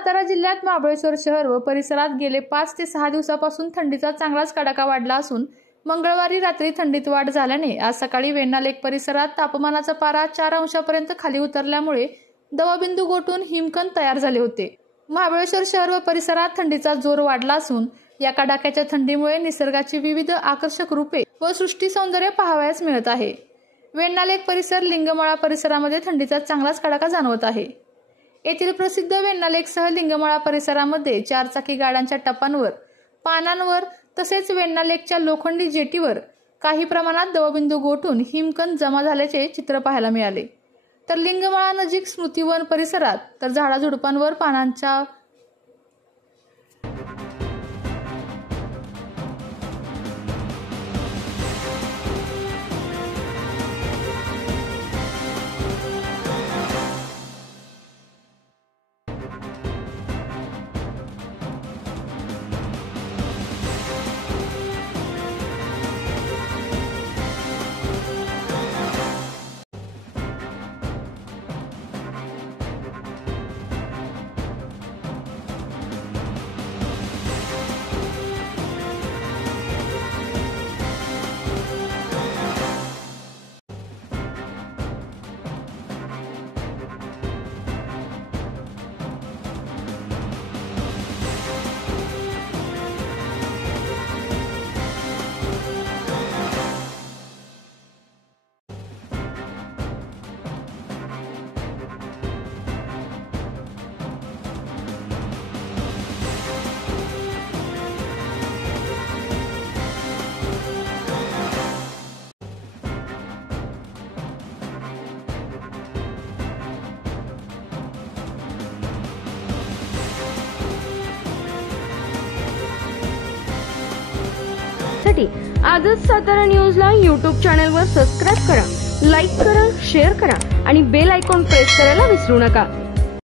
सातारा जिल्ह्यात महाबळेश्वर शहर व परिसरात गेले 5 ते 6 दिवसापासून थंडीचा चांगलाच कडाका वाढला असून मंगळवारी रात्री थंडीत वाढ झाल्याने आज सकाळी वेण्णा लेक परिसरात तापमानाचा पारा 4 अंशापर्यंत खाली उतरल्यामुळे दवबिंदू गोठून हिमकंद तयार झाले होते। महाबळेश्वर शहर व परिसरात थंडीचा जोर वाढला असून या कडाक्याच्या थंडीमुळे निसर्गाची विविध आकर्षक रूपे व सृष्टी सौंदर्य पाहावयास मिळत आहे। वेण्णा लेक परिसर लिंगमळा परिसरामध्ये थंडीचा चांगलाच कडाका जाणवत आहे। येथील प्रसिद्ध वेण्णा लेकसह लिंगमळा परिसरामध्ये 4 चाकी गाड्यांच्या टपांवर, पानांवर तसेच वेण्णा लेकच्या लोखंडी जेटीवर काही प्रमाणात दवबिंदू गोठून हिमकंद जमा झाल्याचे चित्र पाहायला मिळाले। तर लिंगमळा नजीक स्मृतिवन परिसरात तर झाडाझुडपांवर पानांच्या आजच सातारा न्यूजला YouTube चॅनलवर सबस्क्राइब करा, लाईक करा, शेअर करा आणि बेल आयकॉन प्रेस करायला विसरू नका।